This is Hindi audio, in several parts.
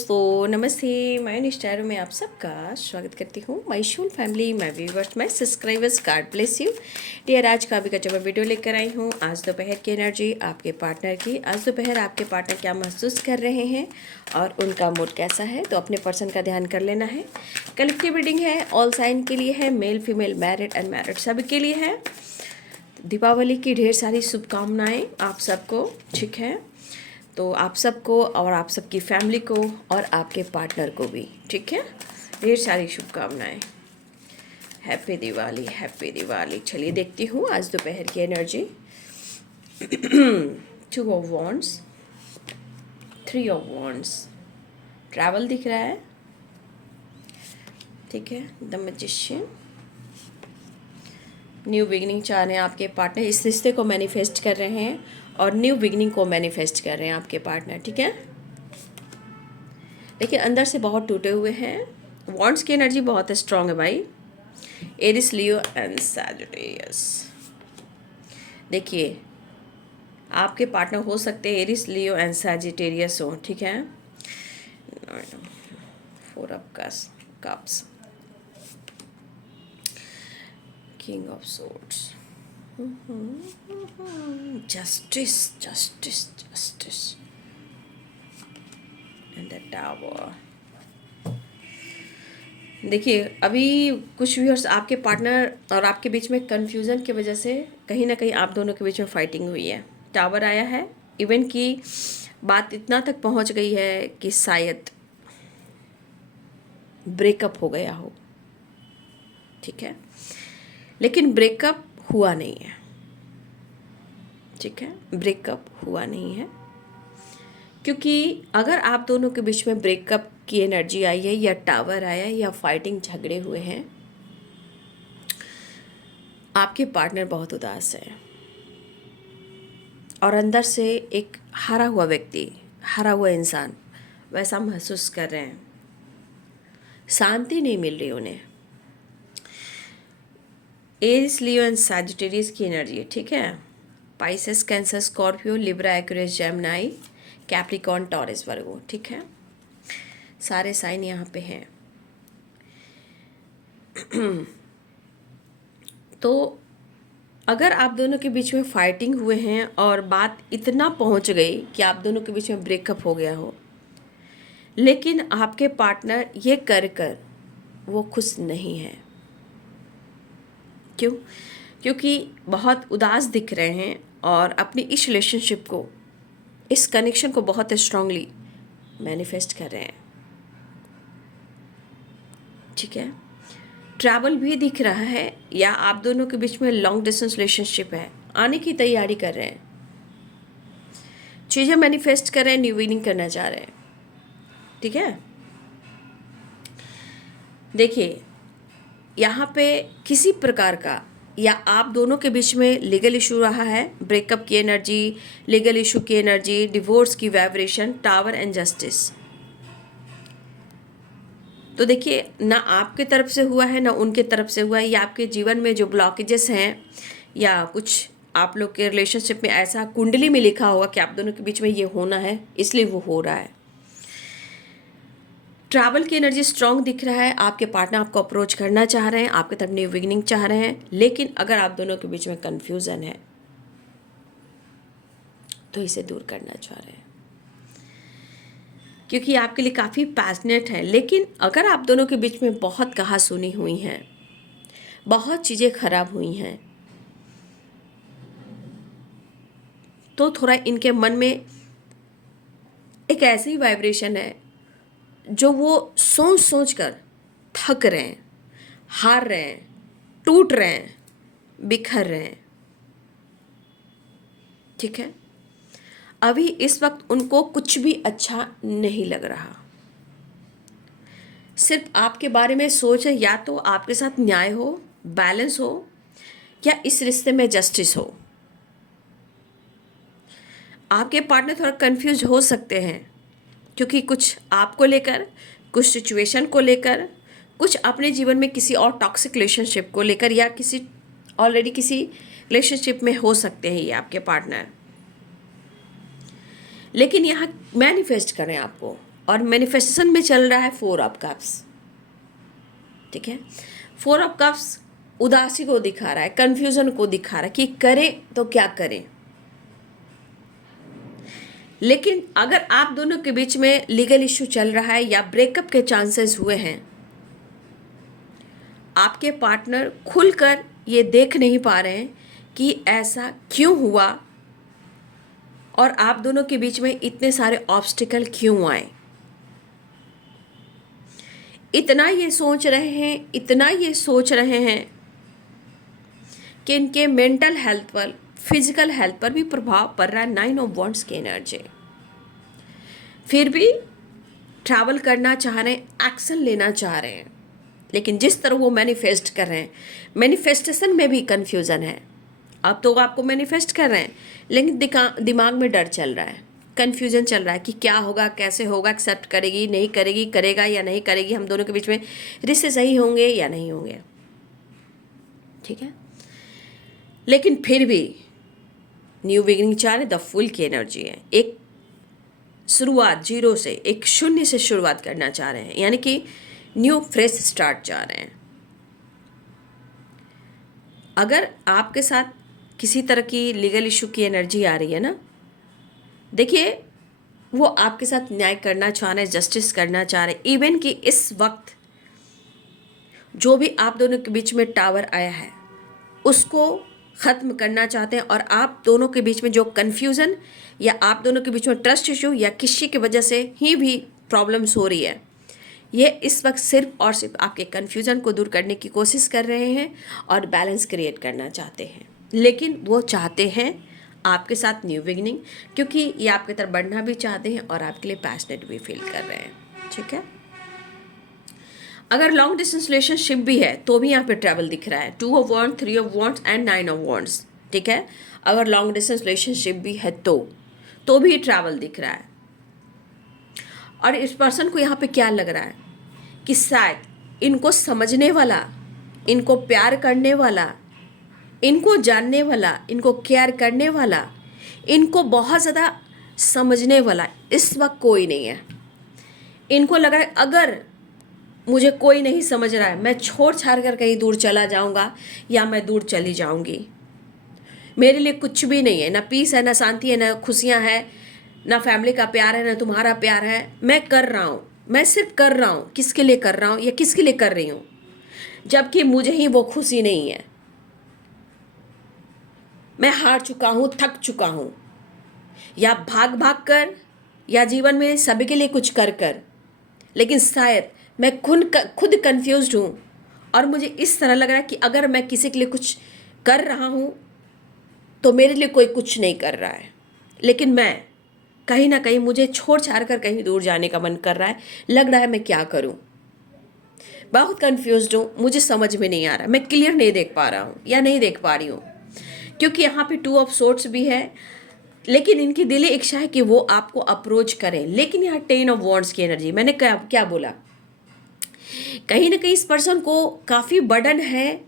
दोस्तों, नमस्ते। मैं निष्ठारू में आप सबका स्वागत करती हूँ। My school family, my viewers, my subscribers, God bless you dear. आज का भी गजब वीडियो लेकर आई हूँ। आज दोपहर की एनर्जी आपके पार्टनर की। आज दोपहर आपके पार्टनर क्या महसूस कर रहे हैं और उनका मूड कैसा है, तो अपने पर्सन का ध्यान कर लेना है। कलेक्टिव रीडिंग है, ऑल साइन के लिए है, मेल फीमेल, मैरिड अनमैरिड सभी के लिए है। दीपावली की ढेर सारी शुभकामनाएँ आप सबको, ठीक है। तो आप सबको और आप सबकी फैमिली को और आपके पार्टनर को भी, ठीक है, ढेर सारी शुभकामनाएं। Happy Diwali, happy Diwali. चलिए देखती हूँ आज दोपहर की energy. 2 of wands, 3 of wands, travel दिख रहा है, ठीक है। द मैजिशियन, न्यू बिगिनिंग चाह रहे हैं आपके पार्टनर। इस रिश्ते को मैनिफेस्ट कर रहे हैं और न्यू बिगिनिंग को मैनिफेस्ट कर रहे हैं आपके पार्टनर, ठीक है। लेकिन अंदर से बहुत टूटे हुए हैं। वॉन्ड्स की एनर्जी बहुत स्ट्रांग है भाई। Aries, Leo and Sagittarius. देखिए, आपके पार्टनर हो सकते हैं एरिस, लियो एंड सैजिटेरियस हो, ठीक है। 4 of cups, king of swords, justice, justice, justice and the tower. देखिए, अभी कुछ व्यूअर्स, आपके पार्टनर और आपके बीच में कन्फ्यूज़न की वजह से कहीं ना कहीं आप दोनों के बीच में फाइटिंग हुई है। टावर आया है, इवन की बात इतना तक पहुंच गई है कि शायद ब्रेकअप हो गया हो, ठीक है। लेकिन ब्रेकअप हुआ नहीं है, ठीक है। ब्रेकअप हुआ नहीं है, क्योंकि अगर आप दोनों के बीच में ब्रेकअप की एनर्जी आई है या टावर आया है या फाइटिंग, झगड़े हुए हैं, आपके पार्टनर बहुत उदास है और अंदर से एक हारा हुआ व्यक्ति, हारा हुआ इंसान वैसा महसूस कर रहे हैं। शांति नहीं मिल रही उन्हें। एरिस, लियो एंड सैजिटेरियस की एनर्जी, ठीक है। Pisces, Cancer, Scorpio, Libra, Aquarius, Gemini, Capricorn, Taurus, Virgo, ठीक है। सारे साइन यहाँ पे हैं। तो अगर आप दोनों के बीच में फाइटिंग हुए हैं और बात इतना पहुँच गई कि आप दोनों के बीच में ब्रेकअप हो गया हो, लेकिन आपके पार्टनर ये कर वो खुश नहीं है। क्यों? क्योंकि बहुत उदास दिख रहे हैं और अपनी इस रिलेशनशिप को, इस कनेक्शन को बहुत स्ट्रांगली मैनिफेस्ट कर रहे हैं, ठीक है। ट्रैवल भी दिख रहा है, या आप दोनों के बीच में लॉन्ग डिस्टेंस रिलेशनशिप है, आने की तैयारी कर रहे हैं, चीज़ें मैनिफेस्ट कर रहे हैं, न्यू बिगिनिंग करना चाह रहे हैं, ठीक है। देखिए, यहाँ पे किसी प्रकार का या आप दोनों के बीच में लीगल इशू रहा है, ब्रेकअप की एनर्जी, लीगल इशू की एनर्जी, डिवोर्स की वाइब्रेशन, टावर एंड जस्टिस। तो देखिए, ना आपके तरफ से हुआ है ना उनके तरफ से हुआ है। या आपके जीवन में जो ब्लॉकेजेस हैं या कुछ आप लोग के रिलेशनशिप में ऐसा कुंडली में लिखा होगा कि आप दोनों के बीच में ये होना है, इसलिए वो हो रहा है। ट्रैवल की एनर्जी स्ट्रांग दिख रहा है। आपके पार्टनर आपको अप्रोच करना चाह रहे हैं, आपके तरफ न्यू बिगिनिंग चाह रहे हैं, लेकिन अगर आप दोनों के बीच में कन्फ्यूज़न है तो इसे दूर करना चाह रहे हैं, क्योंकि आपके लिए काफ़ी पैशनेट है। लेकिन अगर आप दोनों के बीच में बहुत कहा सुनी हुई हैं, बहुत चीज़ें खराब हुई हैं, तो थोड़ा इनके मन में एक ऐसी वाइब्रेशन है जो वो सोच सोच कर थक रहे हैं, हार रहे हैं, टूट रहे हैं, बिखर रहे हैं, ठीक है। अभी इस वक्त उनको कुछ भी अच्छा नहीं लग रहा। सिर्फ आपके बारे में सोच है, या तो आपके साथ न्याय हो, बैलेंस हो, या इस रिश्ते में जस्टिस हो। आपके पार्टनर थोड़ा कंफ्यूज हो सकते हैं, क्योंकि कुछ आपको लेकर, कुछ सिचुएशन को लेकर, कुछ अपने जीवन में किसी और टॉक्सिक रिलेशनशिप को लेकर, या किसी ऑलरेडी किसी रिलेशनशिप में हो सकते हैं ये आपके पार्टनर। लेकिन यहाँ मैनिफेस्ट करें आपको और मैनिफेस्टेशन में चल रहा है 4 ऑफ कप्स। ठीक है, 4 ऑफ कप्स उदासी को दिखा रहा है, कंफ्यूजन को दिखा रहा है कि करें तो क्या करें। लेकिन अगर आप दोनों के बीच में लीगल इश्यू चल रहा है या ब्रेकअप के चांसेस हुए हैं, आपके पार्टनर खुलकर ये देख नहीं पा रहे हैं कि ऐसा क्यों हुआ और आप दोनों के बीच में इतने सारे ऑब्स्टिकल क्यों आए। इतना ये सोच रहे हैं कि इनके मेंटल हेल्थ पर, फिजिकल हेल्थ पर भी प्रभाव पड़ रहा है 9 ऑफ वॉन्ड्स की एनर्जी। फिर भी ट्रैवल करना चाह रहे हैं, एक्शन लेना चाह रहे हैं, लेकिन जिस तरह वो मैनिफेस्ट कर रहे हैं, मैनिफेस्टेशन में भी कंफ्यूजन है। अब तो आपको मैनिफेस्ट कर रहे हैं, लेकिन दिमाग में डर चल रहा है, कंफ्यूजन चल रहा है कि क्या होगा, कैसे होगा, एक्सेप्ट करेगी नहीं करेगी, करेगा या नहीं करेगी, हम दोनों के बीच में रिश्ते सही होंगे या नहीं होंगे। ठीक है, लेकिन फिर भी न्यू बिगिनिंग चाह रहे, द फुल की एनर्जी है। एक शुरुआत जीरो से, एक शून्य से शुरुआत करना चाह रहे हैं, यानी कि न्यू फ्रेश स्टार्ट चाह रहे हैं। अगर आपके साथ किसी तरह की लीगल इशू की एनर्जी आ रही है ना, देखिए वो आपके साथ न्याय करना चाह रहे हैं, जस्टिस करना चाह रहे हैं। इवन कि इस वक्त जो भी आप दोनों के बीच में टावर आया है उसको ख़त्म करना चाहते हैं, और आप दोनों के बीच में जो कन्फ्यूज़न या आप दोनों के बीच में ट्रस्ट इशू या किसी की वजह से ही भी प्रॉब्लम्स हो रही है, ये इस वक्त सिर्फ और सिर्फ आपके कन्फ्यूज़न को दूर करने की कोशिश कर रहे हैं और बैलेंस क्रिएट करना चाहते हैं। लेकिन वो चाहते हैं आपके साथ न्यू बिगिनिंग, क्योंकि ये आपकी तरफ बढ़ना भी चाहते हैं और आपके लिए पैशनेट भी फील कर रहे हैं। ठीक है, अगर लॉन्ग डिस्टेंस रिलेशनशिप भी है तो भी यहाँ पे ट्रैवल दिख रहा है, 2 of wands, 3 of wands and 9 of wands. ठीक है, अगर लॉन्ग डिस्टेंस रिलेशनशिप भी है तो भी ट्रैवल दिख रहा है। और इस पर्सन को यहाँ पे क्या लग रहा है कि शायद इनको समझने वाला, इनको प्यार करने वाला, इनको जानने वाला, इनको केयर करने वाला, इनको बहुत ज़्यादा समझने वाला इस वक्त कोई नहीं है। इनको लग रहा है अगर मुझे कोई नहीं समझ रहा है, मैं छोड़ छाड़ कर कहीं दूर चला जाऊंगा या मैं दूर चली जाऊंगी। मेरे लिए कुछ भी नहीं है, ना पीस है, ना शांति है, ना खुशियां है, ना फैमिली का प्यार है, ना तुम्हारा प्यार है। मैं कर रहा हूँ, मैं सिर्फ कर रहा हूँ, किसके लिए कर रहा हूँ या किसके लिए कर रही हूँ, जबकि मुझे ही वो खुशी नहीं है। मैं हार चुका हूँ, थक चुका हूँ, या भाग भाग कर या जीवन में सभी के लिए कुछ कर कर, लेकिन शायद मैं खुद कंफ्यूज्ड हूँ और मुझे इस तरह लग रहा है कि अगर मैं किसी के लिए कुछ कर रहा हूँ तो मेरे लिए कोई कुछ नहीं कर रहा है, लेकिन मैं कहीं ना कहीं मुझे छोड़ छाड़ कर कहीं दूर जाने का मन कर रहा है। लग रहा है मैं क्या करूँ, बहुत कंफ्यूज्ड हूँ, मुझे समझ में नहीं आ रहा, मैं क्लियर नहीं देख पा रहा हूँ या नहीं देख पा रही हूँ, क्योंकि यहाँ पे 2 ऑफ सोर्ड्स भी है। लेकिन इनकी दिली इच्छा है कि वो आपको अप्रोच करें, लेकिन यहाँ 10 ऑफ वॉन्ड्स की एनर्जी, मैंने क्या बोला, कहीं ना कहीं इस पर्सन को काफ़ी बर्डन है,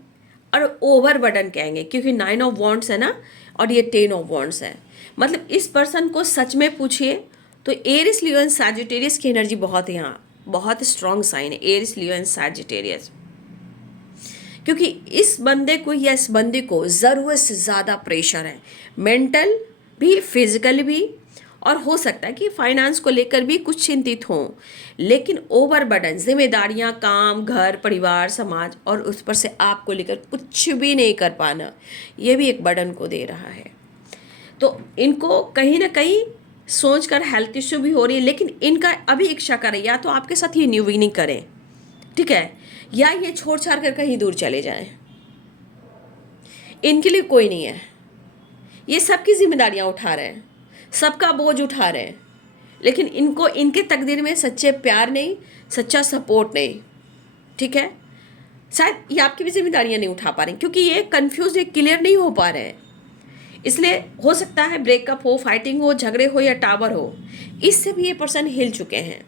और ओवर बर्डन कहेंगे क्योंकि 9 ऑफ वॉन्ड्स है ना और ये 10 ऑफ वॉन्ड्स है। मतलब इस पर्सन को सच में पूछिए तो एरिस, लियो एंड सैजिटेरियस की एनर्जी बहुत है, यहाँ बहुत स्ट्रॉन्ग साइन है एरिस, लियो एंड सैजिटेरियस, क्योंकि इस बंदे को या इस बंदी को ज़रूरत से ज़्यादा प्रेशर है, मेंटल भी, फिजिकल भी, और हो सकता है कि फाइनेंस को लेकर भी कुछ चिंतित हों, लेकिन ओवर बर्डन, जिम्मेदारियां, काम, घर, परिवार, समाज, और उस पर से आपको लेकर कुछ भी नहीं कर पाना, ये भी एक बर्डन को दे रहा है। तो इनको कहीं ना कहीं सोचकर हेल्थ इश्यू भी हो रही है, लेकिन इनका अभी इच्छा करें या तो आपके साथ ये न्यू बिगिनिंग करें, ठीक है, या ये छोड़ छाड़ कर कहीं दूर चले जाएं। इनके लिए कोई नहीं है, ये सबकी जिम्मेदारियां उठा रहे हैं, सबका बोझ उठा रहे हैं, लेकिन इनको इनके तकदीर में सच्चे प्यार नहीं, सच्चा सपोर्ट नहीं। ठीक है, शायद ये आपकी भी जिम्मेदारियां नहीं उठा पा रहे क्योंकि ये कंफ्यूज, ये क्लियर नहीं हो पा रहे हैं, इसलिए हो सकता है ब्रेकअप हो, फाइटिंग हो, झगड़े हो या टावर हो, इससे भी ये पर्सन हिल चुके हैं।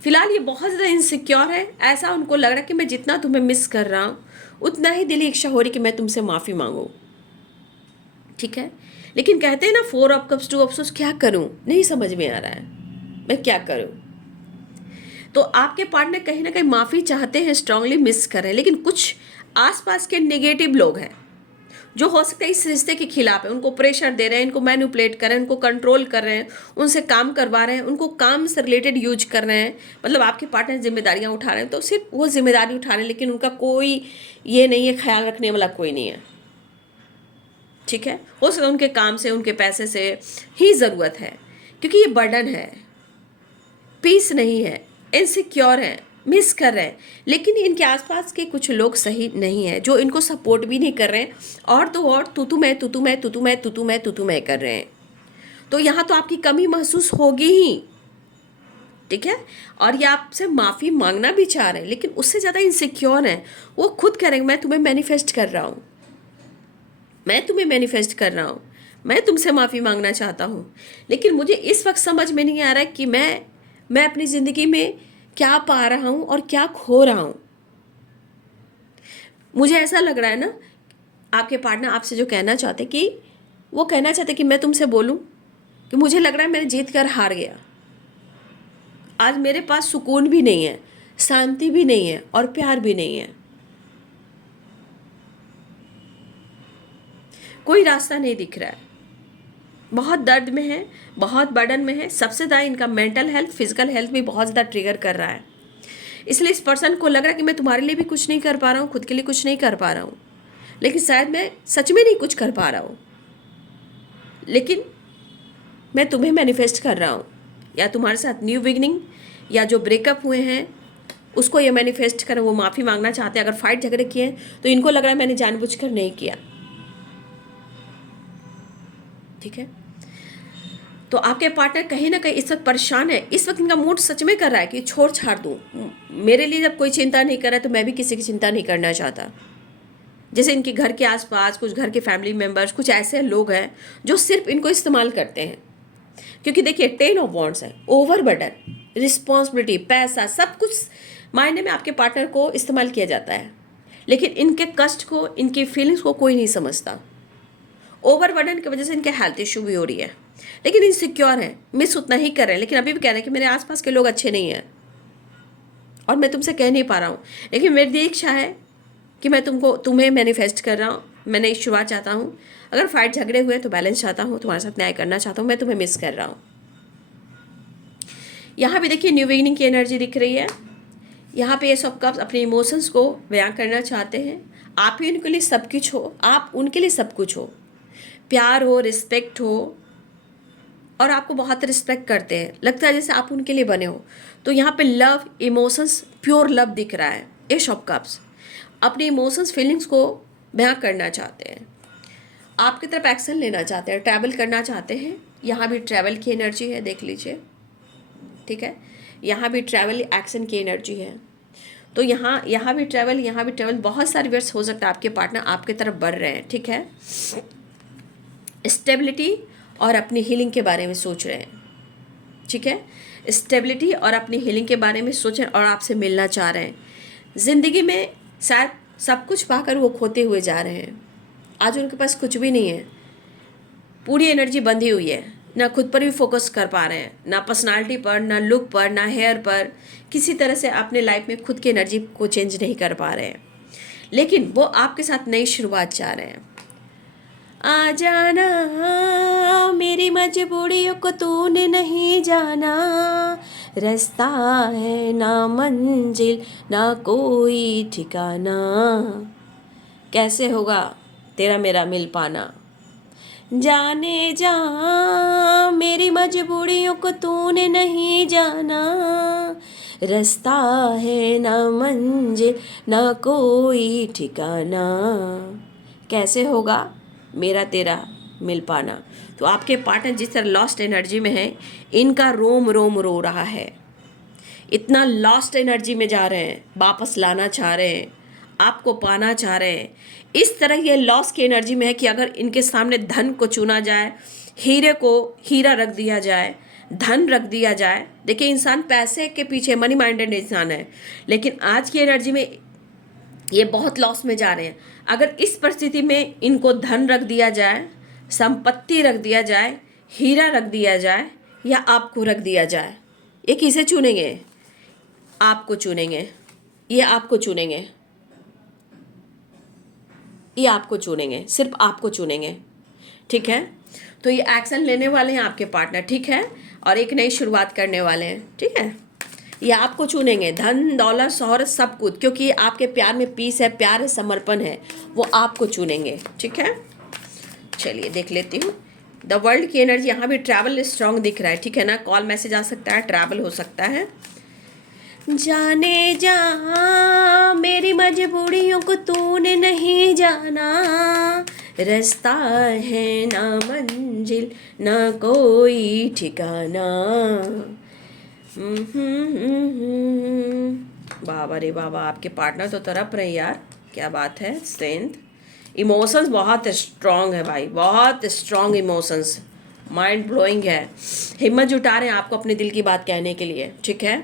फिलहाल ये बहुत ज़्यादा इनसिक्योर है, ऐसा उनको लग रहा है कि मैं जितना तुम्हें मिस कर रहा हूँ उतना ही दिली इच्छा हो रही कि मैं तुमसे माफ़ी मांगूँ। ठीक है, लेकिन कहते हैं ना 4 ऑफ कप्स 2 ऑफ सोर्ड्स, क्या करूं, नहीं समझ में आ रहा है, मैं क्या करूं। तो आपके पार्टनर कहीं ना कहीं माफ़ी चाहते हैं, स्ट्रांगली मिस कर रहे हैं, लेकिन कुछ आसपास के नेगेटिव लोग हैं जो हो सकता है इस रिश्ते के खिलाफ है, उनको प्रेशर दे रहे हैं, इनको मैनिपुलेट कर रहे हैं, उनको कंट्रोल कर रहे हैं, उनसे काम करवा रहे हैं, उनको काम से रिलेटेड यूज कर रहे हैं। मतलब आपके पार्टनर जिम्मेदारियां उठा रहे हैं तो सिर्फ वो जिम्मेदारी उठा रहे हैं, लेकिन उनका कोई ये नहीं है, ख्याल रखने वाला कोई नहीं है। ठीक है, हो सकता है उनके काम से, उनके पैसे से ही ज़रूरत है, क्योंकि ये बर्डन है, पीस नहीं है, इनसिक्योर है, मिस कर रहे हैं। लेकिन इनके आसपास के कुछ लोग सही नहीं है, जो इनको सपोर्ट भी नहीं कर रहे हैं, और तो और तू मैं तू मैं तू मैं तू मैं तू मैं कर रहे हैं। तो यहाँ तो आपकी कमी महसूस होगी ही। ठीक है, और ये आपसे माफ़ी मांगना भी चाह रहे हैं, लेकिन उससे ज़्यादा इनसिक्योर हैं। वो खुद करेंगे मैं तुम्हें मैनिफेस्ट कर रहा हूँ, मैं तुम्हें मैनिफेस्ट कर रहा हूँ, मैं तुमसे माफ़ी मांगना चाहता हूँ, लेकिन मुझे इस वक्त समझ में नहीं आ रहा है कि मैं अपनी ज़िंदगी में क्या पा रहा हूँ और क्या खो रहा हूँ। मुझे ऐसा लग रहा है ना, आपके पार्टनर आपसे जो कहना चाहते कि वो कहना चाहते कि मैं तुमसे बोलूँ कि मुझे लग रहा है मैंने जीत कर हार गया, आज मेरे पास सुकून भी नहीं है, शांति भी नहीं है और प्यार भी नहीं है, कोई रास्ता नहीं दिख रहा है, बहुत दर्द में है, बहुत बर्डन में है। सबसे ज़्यादा इनका मेंटल हेल्थ, फिजिकल हेल्थ भी बहुत ज़्यादा ट्रिगर कर रहा है। इसलिए इस पर्सन को लग रहा है कि मैं तुम्हारे लिए भी कुछ नहीं कर पा रहा हूँ, खुद के लिए कुछ नहीं कर पा रहा हूँ, लेकिन शायद मैं सच में नहीं कुछ कर पा रहा हूँ, लेकिन मैं तुम्हें मैनिफेस्ट कर रहा हूँ, या तुम्हारे साथ न्यू बिगनिंग, या जो ब्रेकअप हुए हैं उसको ये मैनिफेस्ट कर, वो माफ़ी मांगना चाहते हैं। अगर फाइट झगड़े किए हैं तो इनको लग रहा है मैंने जानबूझकर नहीं किया। ठीक है, तो आपके पार्टनर कहीं ना कहीं इस वक्त परेशान है। इस वक्त इनका मूड सच में कर रहा है कि छोड़ छाड़ दूँ, मेरे लिए जब कोई चिंता नहीं कर रहा है तो मैं भी किसी की चिंता नहीं करना चाहता। जैसे इनके घर के आसपास कुछ घर के फैमिली मेम्बर्स, कुछ ऐसे लोग हैं जो सिर्फ इनको इस्तेमाल करते हैं। क्योंकि देखिए 10 ऑफ वॉन्ड्स है, ओवर बर्डन, रिस्पॉन्सिबिलिटी, पैसा, सब कुछ मायने में आपके पार्टनर को इस्तेमाल किया जाता है, लेकिन इनके कष्ट को, इनकी फीलिंग्स को कोई नहीं समझता। ओवर बर्डन की वजह से इनके हेल्थ इशू भी हो रही है, लेकिन इनसिक्योर हैं, मिस उतना ही कर रहे हैं, लेकिन अभी भी कह रहे हैं कि मेरे आसपास के लोग अच्छे नहीं हैं और मैं तुमसे कह नहीं पा रहा हूँ। लेकिन मेरी इच्छा है कि मैं तुम्हें मैनिफेस्ट कर रहा हूँ, मैं नई शुरुआत चाहता हूँ। अगर फाइट झगड़े हुए तो बैलेंस चाहता हूँ, तुम्हारे साथ न्याय करना चाहता हूँ, मैं तुम्हें मिस कर रहा हूँ। यहाँ भी देखिए न्यू बिगिनिंग की एनर्जी दिख रही है। यहाँ पे ये सब कप्स अपने इमोशंस को बयां करना चाहते हैं। आप ही उनके लिए सब कुछ हो, आप उनके लिए सब कुछ हो, प्यार हो, रिस्पेक्ट हो, और आपको बहुत रिस्पेक्ट करते हैं, लगता है जैसे आप उनके लिए बने हो। तो यहाँ पे लव, इमोशंस, प्योर लव दिख रहा है। एश ऑफ कप्स अपनी इमोशंस, फीलिंग्स को बयां करना चाहते हैं, आपकी तरफ एक्शन लेना चाहते हैं, ट्रैवल करना चाहते हैं। यहाँ भी ट्रैवल की एनर्जी है, देख लीजिए। ठीक है, यहाँ भी ट्रैवल, एक्शन की एनर्जी है। तो यहाँ भी ट्रैवल, बहुत सारे वर्ड्स हो सकता है आपके पार्टनर आपके तरफ बढ़ रहे हैं। ठीक है, स्टेबिलिटी और अपनी हीलिंग के बारे में सोच रहे हैं। ठीक है, स्टेबिलिटी और अपनी हीलिंग के बारे में सोचें और आपसे मिलना चाह रहे हैं। ज़िंदगी में शायद सब कुछ पाकर वो खोते हुए जा रहे हैं। आज उनके पास कुछ भी नहीं है, पूरी एनर्जी बंधी हुई है, ना खुद पर भी फोकस कर पा रहे हैं, ना पर्सनालिटी पर, ना लुक पर, ना हेयर पर। किसी तरह से अपने लाइफ में खुद की एनर्जी को चेंज नहीं कर पा रहे हैं, लेकिन वो आपके साथ नई शुरुआत चाह रहे हैं। आ जाना मेरी मजबूरियों को तूने नहीं जाना, रास्ता है ना मंजिल ना कोई ठिकाना, कैसे होगा तेरा मेरा मिल पाना। जाने जा मेरी मजबूरियों को तूने नहीं जाना, रास्ता है ना मंजिल ना कोई ठिकाना, कैसे होगा मेरा तेरा मिल पाना। तो आपके पार्टनर जिस तरह लॉस्ट एनर्जी में है, इनका रोम रोम रो रहा है, इतना लॉस्ट एनर्जी में जा रहे हैं, वापस लाना चाह रहे हैं, आपको पाना चाह रहे हैं। इस तरह ये लॉस की एनर्जी में है कि अगर इनके सामने धन को चुना जाए, हीरे को हीरा रख दिया जाए, धन रख दिया जाए। देखिए इंसान पैसे के पीछे, मनी माइंडेड इंसान है, लेकिन आज की एनर्जी में ये बहुत लॉस में जा रहे हैं। अगर इस परिस्थिति में इनको धन रख दिया जाए, संपत्ति रख दिया जाए, हीरा रख दिया जाए, या आपको रख दिया जाए, ये किसे चुनेंगे? आपको चुनेंगे, ये आपको चुनेंगे, ये आपको चुनेंगे, सिर्फ आपको चुनेंगे, ठीक है। तो ये एक्शन लेने वाले हैं आपके पार्टनर, ठीक है, और एक नई शुरुआत करने वाले हैं, ठीक है। ये आपको चुनेंगे, धन दौलत शोहरत सब कुछ, क्योंकि आपके प्यार में पीस है, प्यार है, समर्पण है, वो आपको चुनेंगे, ठीक है। चलिए देख लेती हूँ। द वर्ल्ड की एनर्जी, यहाँ भी ट्रैवल स्ट्रांग दिख रहा है, ठीक है ना। कॉल मैसेज आ सकता है, ट्रैवल हो सकता है। जाने जहाँ मेरी मजबूरियों को तूने नहीं जाना, रास्ता है ना मंजिल ना कोई ठिकाना। बाबा रे बाबा, आपके पार्टनर तो तड़प रहे यार, क्या बात है। स्ट्रेंथ, इमोशंस बहुत स्ट्रांग है भाई, बहुत स्ट्रांग इमोशंस, माइंड ब्लोइंग है। हिम्मत जुटा रहे हैं आपको अपने दिल की बात कहने के लिए, ठीक है।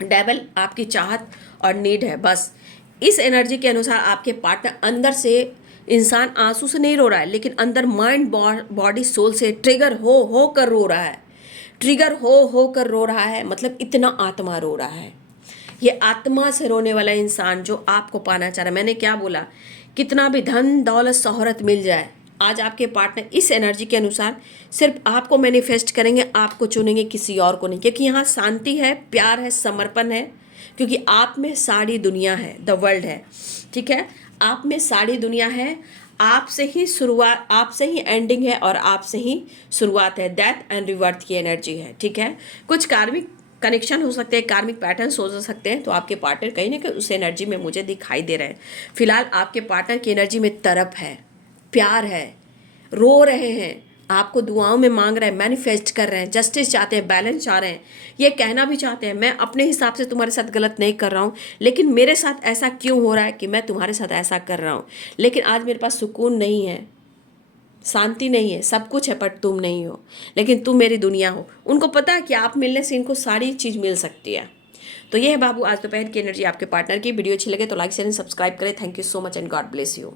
डेविल आपकी चाहत और नीड है, बस इस एनर्जी के अनुसार आपके पार्टनर अंदर से, इंसान आंसू से नहीं रो रहा है, लेकिन अंदर माइंड बॉडी सोल से ट्रिगर हो कर रो रहा है, ट्रिगर हो कर रो रहा है, मतलब इतना आत्मा रो रहा है। ये आत्मा से रोने वाला इंसान जो आपको पाना चाह रहा है। मैंने क्या बोला, कितना भी धन दौलत शोहरत मिल जाए, आज आपके पार्टनर इस एनर्जी के अनुसार सिर्फ आपको मैनिफेस्ट करेंगे, आपको चुनेंगे, किसी और को नहीं, क्योंकि यहाँ शांति है, प्यार है, समर्पण है, क्योंकि आप में सारी दुनिया है, द वर्ल्ड है, ठीक है। आप में सारी दुनिया है, आपसे ही शुरुआत, आपसे ही एंडिंग है और आपसे ही शुरुआत है। डेथ एंड रिवर्थ की एनर्जी है, ठीक है। कुछ कार्मिक कनेक्शन हो सकते हैं, कार्मिक पैटर्न्स हो सकते हैं, तो आपके पार्टनर कहीं ना कहीं उस एनर्जी में मुझे दिखाई दे रहे हैं। फिलहाल आपके पार्टनर की एनर्जी में तड़प है, प्यार है, रो रहे हैं, आपको दुआओं में मांग रहे हैं, मैनिफेस्ट कर रहे हैं, जस्टिस चाहते हैं, बैलेंस चाह रहे हैं, ये कहना भी चाहते हैं मैं अपने हिसाब से तुम्हारे साथ गलत नहीं कर रहा हूँ, लेकिन मेरे साथ ऐसा क्यों हो रहा है कि मैं तुम्हारे साथ ऐसा कर रहा हूँ, लेकिन आज मेरे पास सुकून नहीं है, शांति नहीं है, सब कुछ है पर तुम नहीं हो, लेकिन तुम मेरी दुनिया हो। उनको पता है कि आप मिलने से इनको सारी चीज़ मिल सकती है। तो ये है बाबू आज दोपहर की एनर्जी आपके पार्टनर की। वीडियो अच्छी लगे तो लाइक शेयर एंड सब्सक्राइब करें। Thank you so much and God bless you.